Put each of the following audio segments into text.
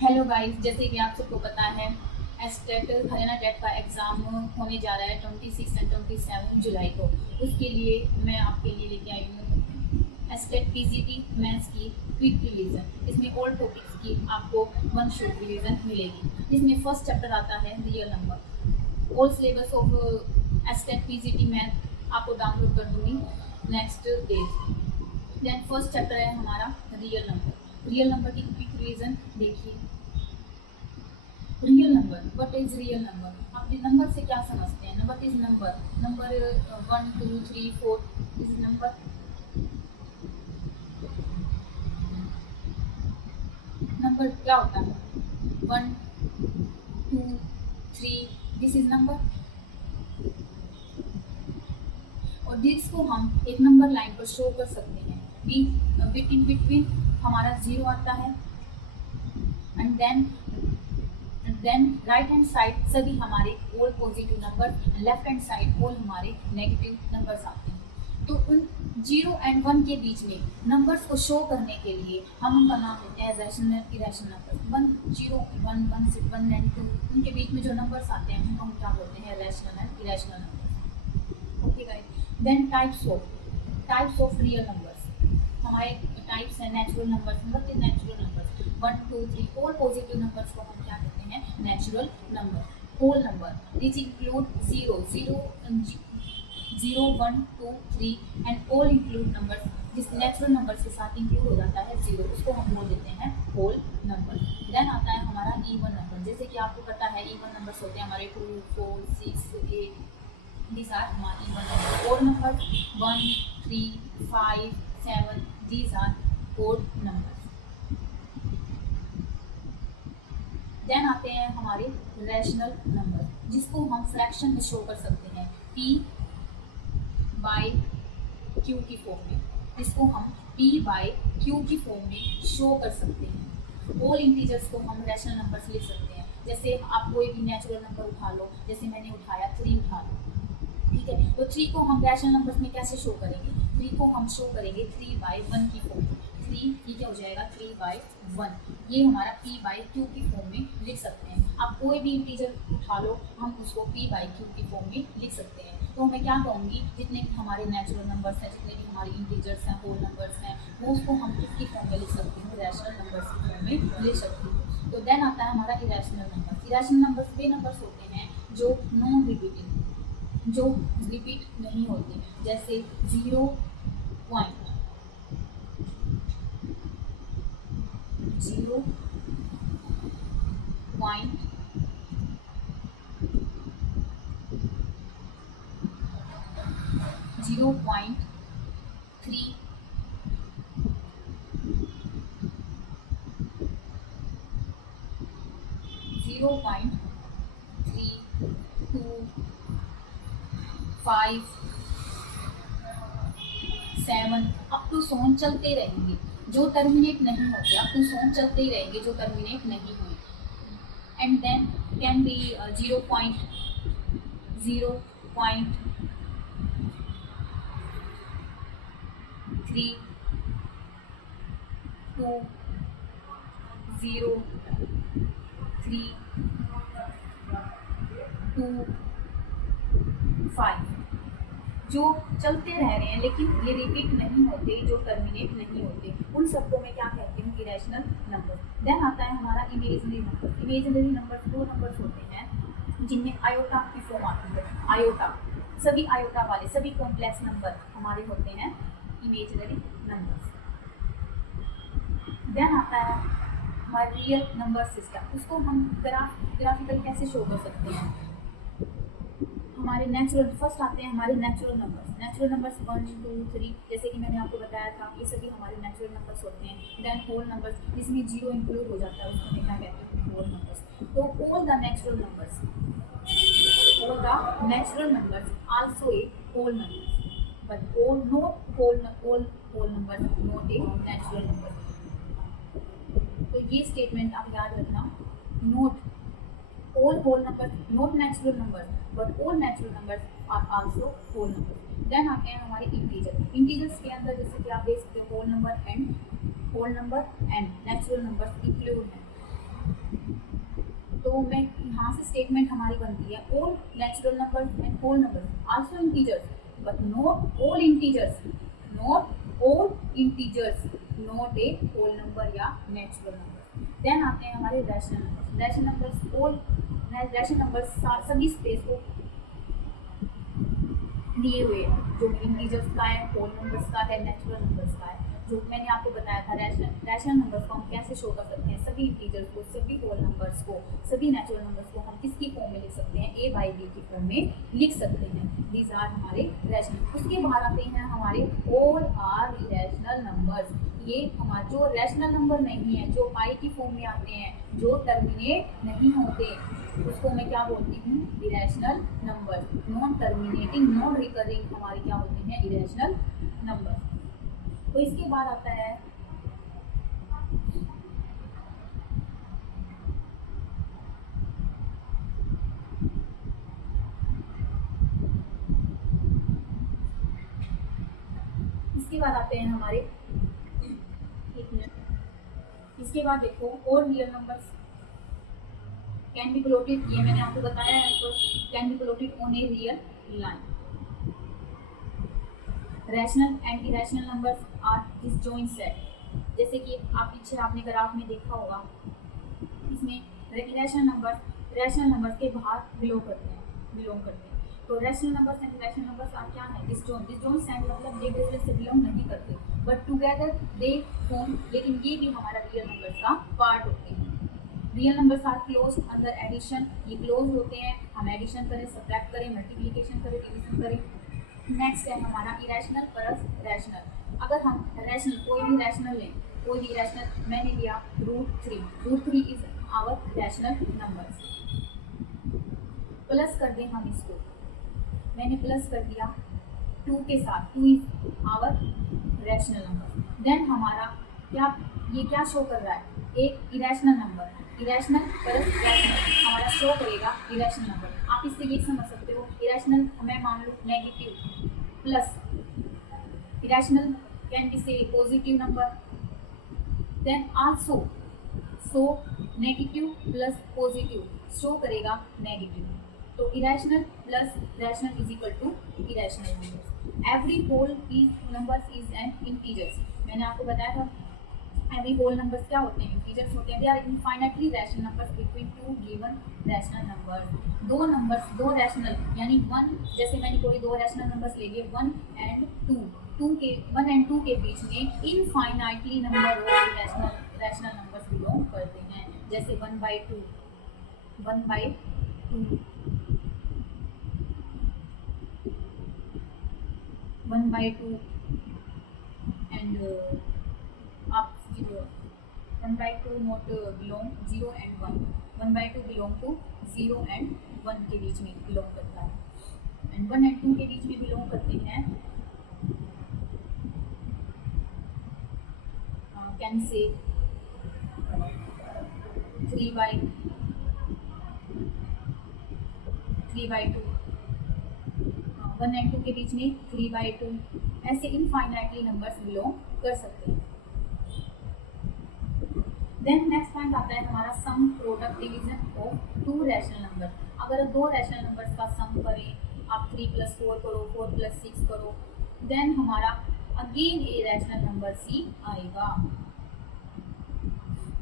Hello guys, जैसे कि आप सबको पता है एस्टेट हरियाणा टेट का एग्ज़ाम होने जा रहा है 26 एंड 27 जुलाई को। उसके लिए मैं आपके लिए लेके आई हूँ एस्टेट पीजीटी मैथ्स की क्विक रिवीजन। इसमें ऑल टॉपिक्स की आपको वन शॉट रिवीजन मिलेगी। इसमें फर्स्ट चैप्टर आता है real number. All syllabus of state PGT math आपको डाउनलोड कर दूँगी next days. Then first chapter है हमारा रियल नंबर। रियल नंबर की क्विक रिवीजन देखिए। Real number, what is real number? आप नंबर से क्या समझते हैं? What is number? Number 1 2 3 4 is number. Number क्या होता है? 1 2 3 दिस इज नंबर। और दिस को हम एक नंबर लाइन पर शो कर सकते हैं। इन बिटवीन हमारा 0 आता है and then right hand side सभी हमारे all positive number, left hand side all हमारे नेगेटिव नंबर्स आते हैं। तो उन 0 एंड 1 के बीच में नंबर्स को शो करने के लिए हम उनका नाम देते हैं रैशनल इरेशनल नंबर। 1 0 1 1 6 1 एंड 2 उनके बीच में जो नंबर्स आते हैं उनको हम क्या बोलते हैं? Rational and irrational number. Okay guys, then types of real numbers. हमारे टाइप्स हैं natural numbers. What is natural numbers? 1 2 3 all positive numbers को हम क्या कहते हैं? Natural number. Whole number this include 0 1 2 3 and all include numbers जिस natural numbers के साथ इंक्लूड हो जाता है 0, उसको हम बोल देते हैं होल नंबर। देन आता है हमारा इवन नंबर। जैसे कि आपको पता है इवन नंबर्स होते हैं हमारे 2 4 6 8 these are हमारे even number. Odd number 1 3 5 7 these are odd numbers। Then आते हैं हमारे रैशनल नंबर जिसको हम फ्रैक्शन में शो कर सकते हैं p बाय q की फॉर्म में। इसको हम p बाय q की फॉर्म में शो कर सकते हैं। ऑल इंटीजर्स को हम रैशनल नंबर्स लिख सकते हैं। जैसे आप कोई भी नेचुरल नंबर उठा लो, जैसे मैंने उठाया 3 उठा लो, ठीक है। तो 3 को हम रैशनल नंबर्स में कैसे शो करेंगे? 3 को हम शो करेंगे 3 बाय 1 की फॉर्म में। 3 ये क्या हो जाएगा? 3 बाय 1। ये हमारा p बाय q की फॉर्म में लिख सकते हैं। आप कोई भी इंटीजर उठा लो, हम उसको p बाय q की फॉर्म में लिख सकते हैं। तो मैं क्या कहूँगी, जितने भी हमारे नेचुरल नंबर्स हैं, जितने भी हमारे इंटीजर्स हैं, होल नंबर्स हैं, वो उसको हम किसकी फॉर्म में लिख सकते हैं? रैशनल नंबर्स की फॉर्म में लिख सकते हैं। तो देन आता है हमारा इरेशनल नंबर। इरेशनल नंबर्स वे नंबर्स होते हैं जो नॉन रिपीटिंग, जो रिपीट नहीं होते। जैसे 0 पॉइंट 0 पॉइंट 0.3 0.3 2 5 7 अप टू 7 चलते रहेंगे जो टर्मिनेट नहीं होते। अप टू 7 चलते ही रहेंगे जो टर्मिनेट नहीं हुए। एंड देन कैन बी 0.0 3 2 0 3 2 5 जो चलते रह रहे हैं लेकिन ये रिपीट नहीं होते, जो टर्मिनेट नहीं होते, उन सबको मैं क्या कहती हूँ? Irrational number. देन आता है हमारा इमेजिनरी नंबर। इमेजिनरी नंबर वो नंबर्स होते हैं जिनमें आयोटा की फॉर्म आती है। आयोटा, सभी आयोटा वाले सभी कॉम्प्लेक्स नंबर हमारे होते हैं इमेजिनरी नंबर्स। देन आता है हमारा रियल नंबर सिस्टम। उसको हम ग्राफिकल कैसे शो कर सकते हैं? हमारे नेचुरल फर्स्ट आते हैं हमारे नेचुरल नंबर्स। नेचुरल नंबर्स 1 2 3 जैसे कि मैंने आपको बताया था, ये सभी हमारे नेचुरल नंबर्स होते हैं। देन होल नंबर्स, जिसमें 0 इंक्लूड हो जाता है, उसको मैं क्या कहते हैं? Whole numbers. तो all the natural numbers also a whole numbers, but all not whole numbers not a natural number। तो ये स्टेटमेंट आप याद रखना। Note all whole numbers not natural numbers but all natural numbers are also whole numbers। Then आते हैं हमारे integers के अंदर, जैसे कि आप देख सकते हो whole number and natural numbers include हैं। तो मैं यहाँ से स्टेटमेंट हमारी बनती है all natural numbers and whole numbers also integers but not all integers, not all integers, not a whole number या नेचुरल नंबर। देन आते हैं हमारे rational numbers. Rational numbers all rational numbers सभी स्पेस को दिए हुए हैं, जो इंटीजर्स का है, होल नंबर्स का है, नेचुरल नंबर्स का है। जो मैंने आपको बताया था रैशनल नंबर्स को हम कैसे शो कर सकते हैं, सभी इंटीजर्स को, सभी होल नंबर्स को, सभी नेचुरल नंबर्स को हम किसकी फॉर्म में लिख सकते हैं, a बाई बी की फॉर्म में लिख सकते हैं। दीज आर हमारे रैशनल। उसके बाद आते हैं हमारे ऑल आर इरेशनल नंबर्स। ये हमारे जो रैशनल नंबर नहीं है, जो पाई की फॉर्म में आते हैं, जो टर्मिनेट नहीं होते, उसको मैं क्या बोलती हूँ, irrational number. Non terminating, non recurring हमारे क्या होते हैं, इरेशनल नंबर। तो इसके बाद आता है हमारे, एक मिनट, इसके बाद देखो और real numbers can be plotted. ये मैंने आपको बताया है, तो can be plotted on a real line. Rational and irrational numbers are disjoint set. जैसे कि आप पीछे आपने ग्राफ में देखा होगा, इसमें इरेशनल नंबर्स के बाहर बिलोंग करते हैं। तो rational numbers and irrational numbers are क्या है, डिसजॉइंट सेट, मतलब एक दूसरे से बिलोंग नहीं करते, बट टुगेदर दे फॉर्म, लेकिन ये भी हमारा रियल नंबर्स का पार्ट होते हैं। Real numbers are close under addition. ये क्लोज होते हैं, हम एडिशन करें, सब्ट्रैक्ट करें, मल्टीप्लिकेशन करें, डिवीजन करें। नेक्स्ट है हमारा इरेशनल प्लस रैशनल। अगर हम रैशनल कोई भी रैशनल मैंने लिया √3 is our rational number. Plus कर दें हम इसको, मैंने प्लस कर दिया 2 के साथ, 2 is our rational number. Then हमारा क्या शो कर रहा है, एक irrational number, irrational plus rational हमारा शो करेगा इरेशनल नंबर। आप इससे ये समझ सकते हो, इरेशनल मैं मान लूँ negative, plus irrational can be say positive number. Then also so negative plus positive show करेगा नेगेटिव। तो irrational plus rational is equal to irrational number. Every whole number is an integers. मैंने आपको बताया था every whole numbers क्या होते हैं, integers होते हैं। They are infinitely rational numbers between two given rational number. दो रैशनल यानी 1, जैसे मैंने कोई 2 रैशनल नंबर्स ले लिए 1 एंड 2 के बीच में infinitely number of rational numbers belong करते हैं। जैसे 1/2 एंड आप 1/2 not belong 0 and 1, 1/2 belong to 0 and 1 के बीच में बिलोंग करता है, एंड 1 एंड 2 के बीच में बिलोंग करते हैं कैन से 3/2, 1 एंड 2 के बीच में 3/2, ऐसे इनफाइनाइटली नंबर्स बिलोंग कर सकते हैं। देन नेक्स्ट पॉइंट आता है हमारा sum product division of 2 rational number. अगर 2 रैशनल नंबर्स का सम करें, आप 3 + 4 करो, 4 + 6 करो, देन हमारा again a rational number C आएगा।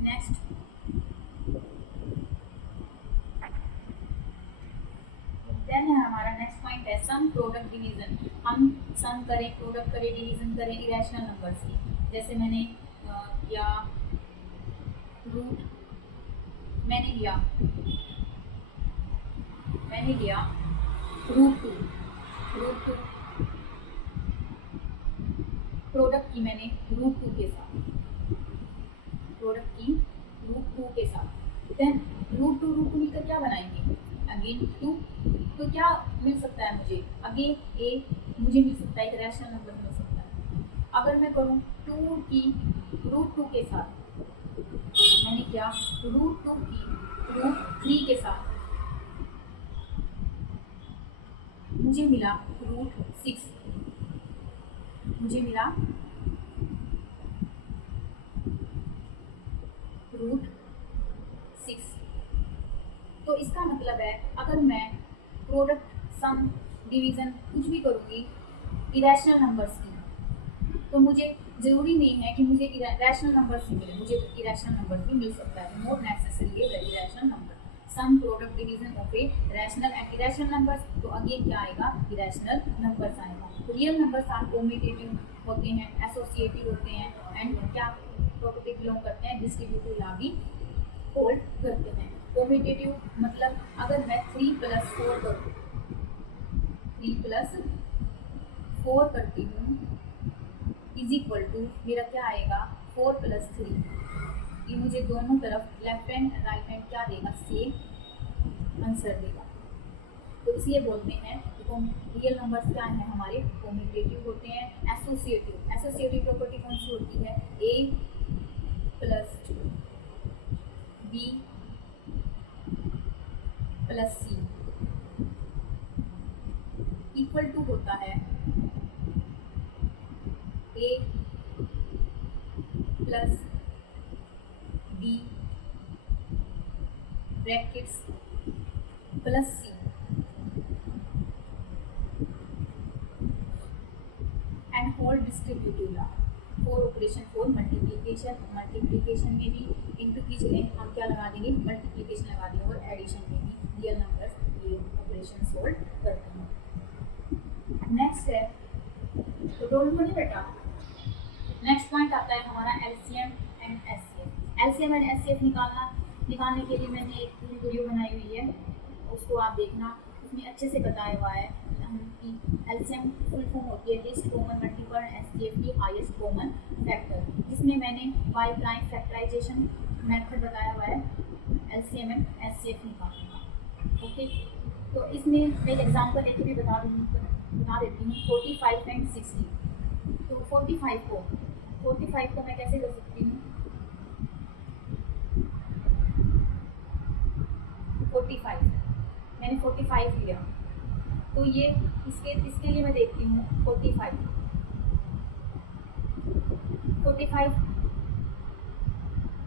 नेक्स्ट देन है हमारा नेक्स्ट पॉइंट है सम प्रोडक्ट डिवीजन। हम सम करें, प्रोडक्ट करें, डिवीजन करें इरेशनल नंबर्स की। जैसे मैंने या रूट मैंने लिया √2 प्रोडक्ट की मैंने √2 के साथ, देन √2 मिलकर क्या बनाएंगे, अगेन 2। तो क्या मिल सकता है मुझे, अगेन ए मुझे मिल सकता है, एक रैशनल नंबर मिल सकता है। अगर मैं करूँ 2 की √2 के साथ, मैंने क्या √2 की √3 के साथ, मुझे मिला √6, मुझे मिला √6। इसका मतलब है अगर मैं प्रोडक्ट, सम, डिवीज़न कुछ भी करूँगी इरेशनल नंबर्स की, तो मुझे ज़रूरी नहीं है कि मुझे रैशनल नंबर्स ही मिले, मुझे इरेशनल नंबर भी मिल सकता है। Not necessary irrational number. Sum, product, division of a rational and irrational numbers, तो अगेन क्या आएगा, इरेशनल नंबर्स आएगा। तो रियल नंबर्स आर कम्यूटेटिव होते हैं, एसोसिएटिव होते हैं एंड क्या प्रॉपर्टी बिलोंग करते हैं, डिस्ट्रीब्यूटिव लॉ भी होल्ड करते हैं। कम्यूटेटिव मतलब अगर मैं 3 + 4 करूँ, 3 + 4 करती हूँ इज इक्वल टू मेरा क्या आएगा, 4 + 3। ये मुझे दोनों तरफ लेफ्ट हैंड राइट हैंड क्या देगा, सेम आंसर देगा। तो इसलिए बोलते हैं रियल नंबर्स क्या हैं हमारे, कम्यूटेटिव होते हैं। एसोसिएटिव, एसोसिएटिव प्रॉपर्टी कौन सी होती है, A + B + C equal to होता है A + B brackets + C and whole distributive law for operation for multiplication. Multiplication में भी इंटू की जगह हम क्या लगा देंगे, मल्टीप्लिकेशन लगा देंगे, और एडिशन में भी रियल नंबर्स ये ऑपरेशन सोल्व करते हैं। नेक्स्ट है, तो डोंट वरी बेटा, नेक्स्ट पॉइंट आता है हमारा LCM and HCF. LCM and HCF निकालने के लिए मैंने एक पूरी वीडियो बनाई हुई है, उसको आप देखना, उसमें अच्छे से बताया हुआ है कि एलसीएम फुल फॉर्म होती है लीस्ट कॉमन मल्टीपल, एचसीएफ की हाईएस्ट कॉमन फैक्टर, जिसमें मैंने बाय प्राइम फैक्टराइजेशन मेथड बताया हुआ है एलसीएम एंड एचसीएफ निकालने का। ओके, तो इसमें मैं एग्जांपल लेके भी बता देती हूँ 45 एंड 60। तो 45 को मैं कैसे कर सकती हूँ, 45 मैंने 45 लिया, तो ये इसके लिए मैं देखती हूँ 45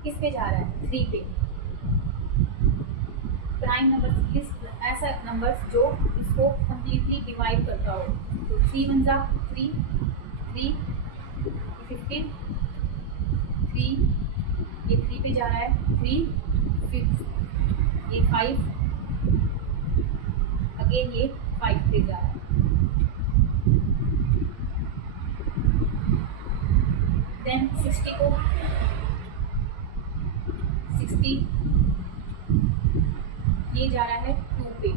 किस पे जा रहा है, 3 पे। प्राइम नंबर ऐसा नंबर्स जो इसको कम्प्लीटली डिवाइड करता हो, तो 3 × 3 3 15 3, ये 3 पे जा रहा है, 3 5, ये 5 अगेन, ये 5 पे जा रहा है। देन 60 को 60 ये जा रहा है 2 पे,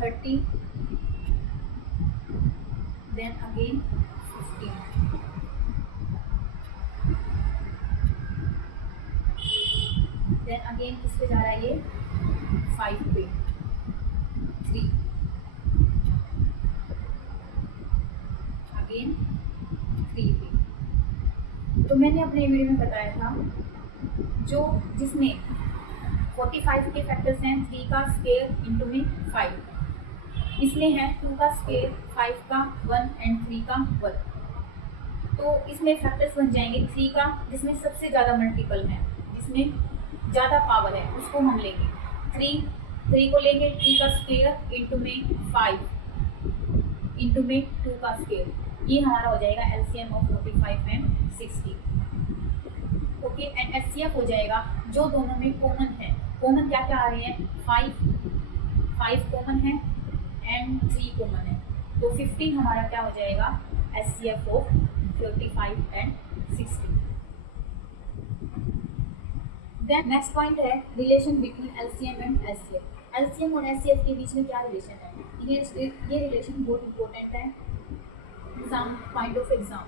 30 देन अगेन 15, देन अगेन किस पे जा रहा है, ये 5 पे, 3 अगेन 3 पे। तो मैंने अपने वीडियो में बताया था जिसमें 45 के फैक्टर्स हैं 3 का स्क्वायर इंटू में 5, इसमें है 2 का स्क्वायर, 5 का 1 एंड 3 का 1। तो इसमें फैक्टर्स बन जाएंगे 3 का, जिसमें सबसे ज़्यादा मल्टीपल है, जिसमें ज़्यादा पावर है, उसको हम लेंगे 3 को लेंगे, 3 का स्क्वायर इंटू में 5 इंटू में 2 का स्क्वायर, ये हमारा हो जाएगा LCM of 45 and 60। Okay, and HCF हो जाएगा जो दोनों में कॉमन है। कॉमन क्या क्या आ रहे हैं, 5 कॉमन है एंड 3 कॉमन है, तो 15 हमारा क्या हो जाएगा, HCF of 45 and 60। Then next point है relation between LCM and HCF. LCM और एचसीएफ के बीच में क्या रिलेशन है, ये रिलेशन बहुत इंपॉर्टेंट है एग्जाम पॉइंट ऑफ एग्जाम।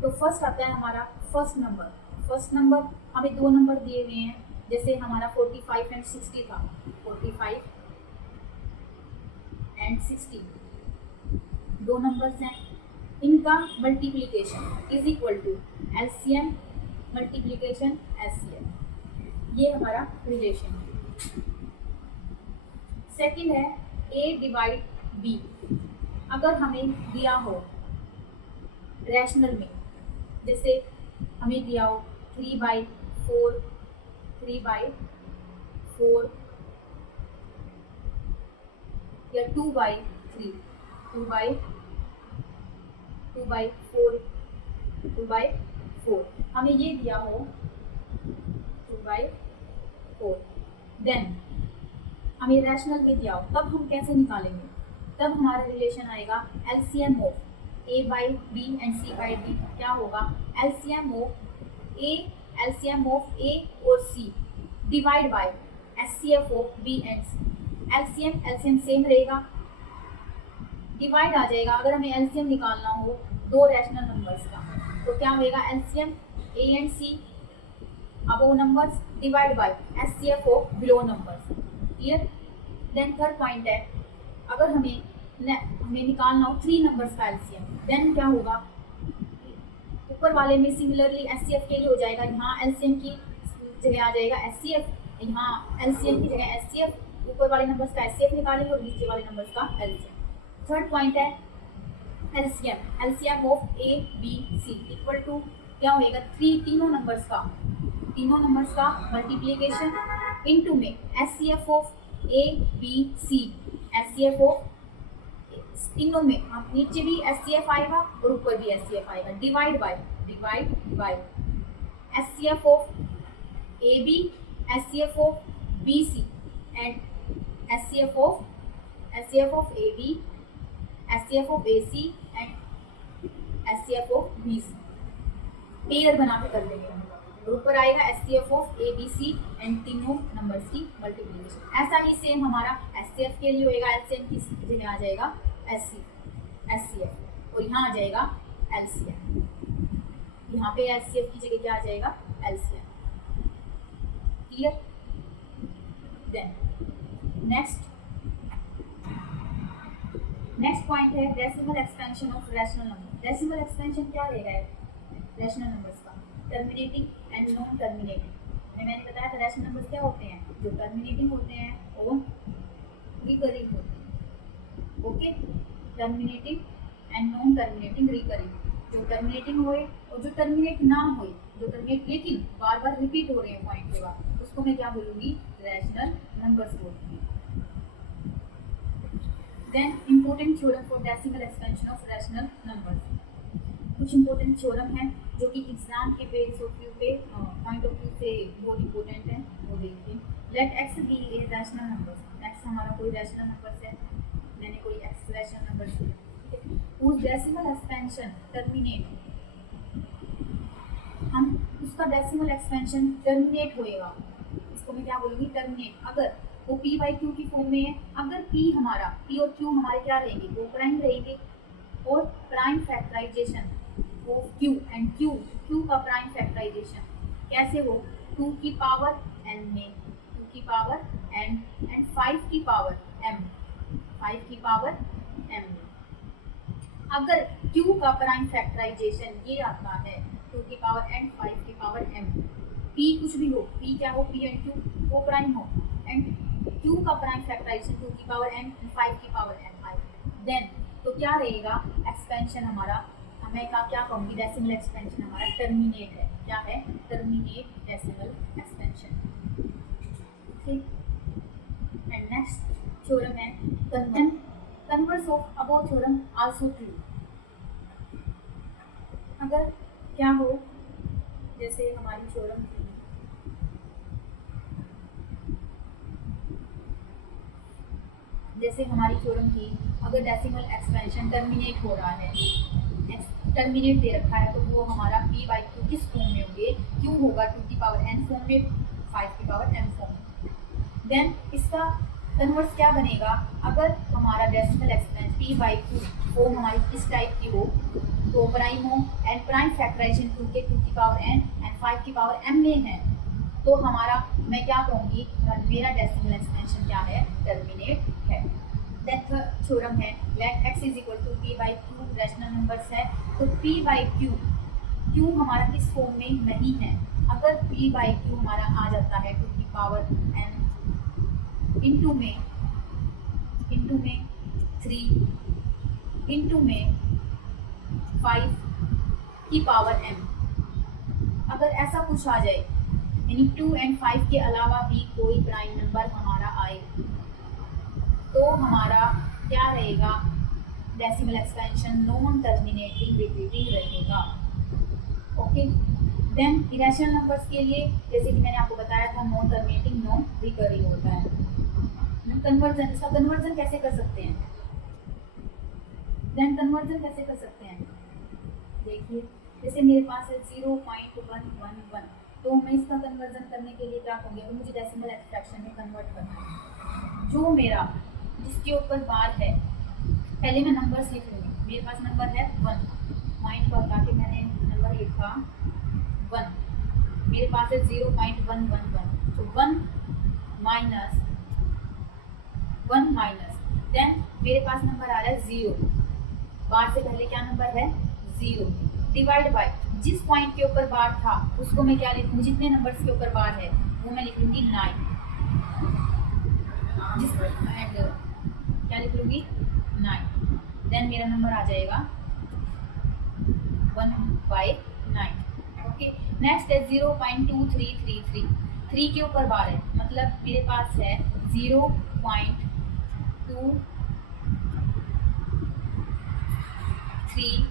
तो फर्स्ट आता है हमारा फर्स्ट नंबर हमें 2 नंबर दिए हुए हैं, जैसे हमारा 45 एंड 60 था, 45 एंड 60 2 नंबर्स हैं, इनका multiplication is equal to LCM multiplication HCF, ये हमारा रिलेशन है। सेकंड है A डिवाइड B। अगर हमें दिया हो रैशनल में, जैसे हमें दिया हो 3/4 4, 3/4 या 2/3, 2/4, 2/4 हमें ये दिया हो 2/4, देन हमें रैशनल में दिया हो, तब हम कैसे निकालेंगे? तब हमारा रिलेशन आएगा LCM of A/B and C/D क्या होगा? एलसीएम ऑफ A और C divide by HCF of B and C। LCM same रहेगा, डिवाइड आ जाएगा। अगर हमें एलसीएम निकालना हो दो रैशनल नंबर्स का तो क्या होगा? LCM A and C above numbers divide by HCF of below numbers. Clear? Then third point है, अगर हमें निकालना हो 3 नंबर्स का एलसीएम, देन क्या होगा? ऊपर वाले में सिमिलरली HCF के लिए हो जाएगा, यहाँ एलसीएम की जगह आ जाएगा HCF, यहाँ एलसीएम की जगह HCF, ऊपर वाले नंबर्स का HCF निकालेंगे और नीचे वाले नंबर्स का एलसीएम। थर्ड पॉइंट है LCM of ABC equal to क्या होएगा? तीनों नंबर्स का मल्टीप्लीकेशन इनटू में HCF of ABC, HCF of तीनों में आप नीचे भी HCF आएगा और ऊपर भी HCF आएगा, divide by HCF of AB, HCF of BC and HCF of AB, HCF of AC and HCF of BC। Pair बना के कर लेंगे हम, ऊपर आएगा HCF ऑफ ABC एंड तीनों नंबर्स की मल्टीप्लिकेशन। ऐसा ही सेम हमारा HCF के लिए होएगा, एलसीएम की जगह आ जाएगा HCF और यहाँ आ जाएगा LCM, यहाँ पे HCF की जगह क्या आ जाएगा? LCM। Clear? Then next point है decimal expansion of rational number. Decimal expansion क्या रहेगा रैशनल नंबर्स का? Terminating and non terminating. मैंने बताया था रैशनल नंबर्स क्या होते हैं? जो टर्मिनेटिंग होते हैं और रिकरिंग होते हैं। Okay, terminating and non terminating, recurring. जो टर्मिनेटिंग होए और जो टर्मिनेट ना होए, जो टर्मिनेट लेकिन बार बार रिपीट हो रहे हैं पॉइंट के बाद, उसको मैं क्या बोलूँगी? रैशनल नंबर्स बोलूँगी। Then important theorem for decimal expansion of rational numbers. कुछ इंपॉर्टेंट थ्योरम है जो कि एग्जाम के बेस ऑफ व्यू पे पॉइंट ऑफ व्यू से बहुत इंपॉर्टेंट है, वो देखिए। Let X be a rational numbers. X हमारा कोई रैशनल नंबर्स है, मैंने कोई एक्स रैशनल नंबर्स लिया, ठीक है। उस डेसिमल एक्सपेंशन टर्मिनेट, हम उसका डेसिमल एक्सपेंशन टर्मिनेट होएगा, इसको मैं क्या बोलूँगी? टर्मिनेट। अगर वो p/q की फॉर्म में है, अगर p हमारा, p और q हमारे क्या रहेंगे? वो प्राइम रहेंगे, और prime factorisation of q and q का प्राइम फैक्टराइजेशन कैसे हो? 2 की पावर n में, 2 की पावर n एंड 5 की पावर m, 5 की पावर m में। अगर q का प्राइम फैक्टराइजेशन ये आता है 2 की पावर n, 5 की पावर m, p कुछ भी हो, p क्या हो? p एंड q वो प्राइम हो, एंड q का प्राइम फैक्टराइजेशन 2 की पावर n एंड 5 की पावर m आए, देन तो क्या रहेगा? एक्सपेंशन हमारा, मैं क्या कहूँगी? डेसिमल एक्सपेंशन हमारा टर्मिनेट है। क्या है? Terminate decimal expansion. ठीक। एंड नेक्स्ट थ्योरम है converse of above theorem also true. अगर क्या हो, जैसे हमारी थ्योरम थी, अगर डेसिमल एक्सपेंशन टर्मिनेट हो रहा है, टर्मिनेट दे रखा है, तो वो हमारा p/q किस फॉर्म में होंगे? q होगा 2 की पावर n फॉर्म में, 5 की पावर m फॉर्म में। देन इसका कन्वर्स क्या बनेगा? अगर हमारा डेसिमल एक्सपेंशन p/q फॉर्म हमारी किस टाइप की हो, तो प्राइम हो एंड प्राइम फैक्टराइजेशन 2 के 2 की पावर n एंड 5 की पावर m में है, तो हमारा, मैं क्या कहूँगी? मेरा डेसिमल एक्सपेंशन क्या है? टर्मिनेट है। देन थ्योरम है let x is equal to p/q rational numbers है, तो p/q, q हमारा किस फॉर्म में नहीं है। अगर p/q हमारा आ जाता है 2 की पावर n इंटू में 3 इंटू में 5 की पावर m, अगर ऐसा कुछ आ जाए यानी 2 एंड 5 के अलावा भी कोई प्राइम नंबर हमारा आए तो हमारा क्या रहेगा, decimal expansion non terminating repeating रहेगा। ओके, देन इरेशनल नंबर्स के लिए जैसे कि मैंने आपको बताया था नॉन टर्मिनेटिंग नॉन रिकरिंग होता है। कन्वर्जन, इसका कन्वर्जन कैसे कर सकते हैं, देन कन्वर्जन कैसे कर सकते हैं, देखिए जैसे मेरे पास है 0.111 तो मैं इसका कन्वर्जन करने के लिए क्या करूँगी, तो मुझे डेसिमल फ्रैक्शन में कन्वर्ट करना है। जो मेरा जिसके ऊपर बार है, पहले मैं नंबर्स लिख लूँगी, मेरे पास नंबर है 1, पॉइंट पर हटा के मैंने नंबर लिखा 1, मेरे पास है 0.111 तो 1 माइनस देन मेरे पास नंबर आ रहा है 0, बार से पहले क्या नंबर है 0, डिवाइड बाय जिस पॉइंट के ऊपर बार था उसको मैं क्या लिखूंगी, जितने नंबर्स के ऊपर बार है वो मैं लिख लूँगी 9, एंड क्या लिख लूँगी 9, देन मेरा नंबर आ जाएगा 1/9। ओके, नेक्स्ट है 0.2333, 3 के ऊपर बार है, मतलब मेरे पास है 0.23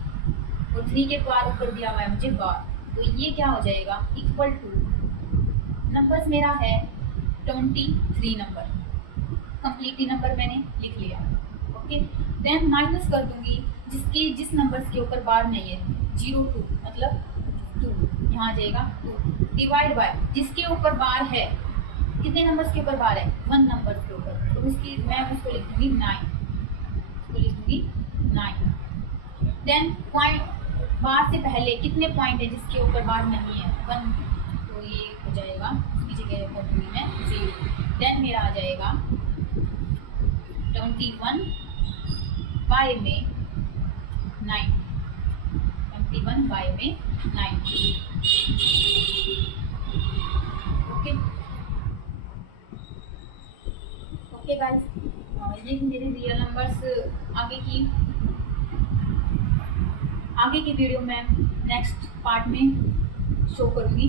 और 3 के बार ऊपर दिया हुआ है मुझे बार, तो ये क्या हो जाएगा इक्वल टू, नंबर्स मेरा है 23 नंबर, कंप्लीटली नंबर मैंने लिख लिया। ओके, देन माइनस कर दूंगी जिस नंबर्स के ऊपर बार नहीं है, 02 मतलब 2 यहाँ आ जाएगा 2, डिवाइड बाय जिसके ऊपर बार है, कितने नंबर्स के ऊपर बार है 1 नंबर के ऊपर, तो मैं उसको लिख दूंगी 9, उसको लिख दूंगी 9। देन पॉइंट बार से पहले कितने पॉइंट है जिसके ऊपर बार नहीं है 1, तो ये हो जाएगा इसकी जगह कर दूंगी मैं 0, देन मेरा आ जाएगा 21 बाय में 9, 21 बाय में 9। ओके गाइस, ये मेरे रियल नंबर्स आगे की वीडियो में नेक्स्ट पार्ट में शो करूँगी।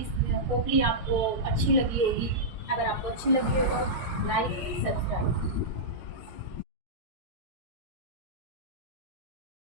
इस होपली आपको अच्छी लगी होगी, अगर आपको अच्छी लगी हो तो लाइक सब्सक्राइब।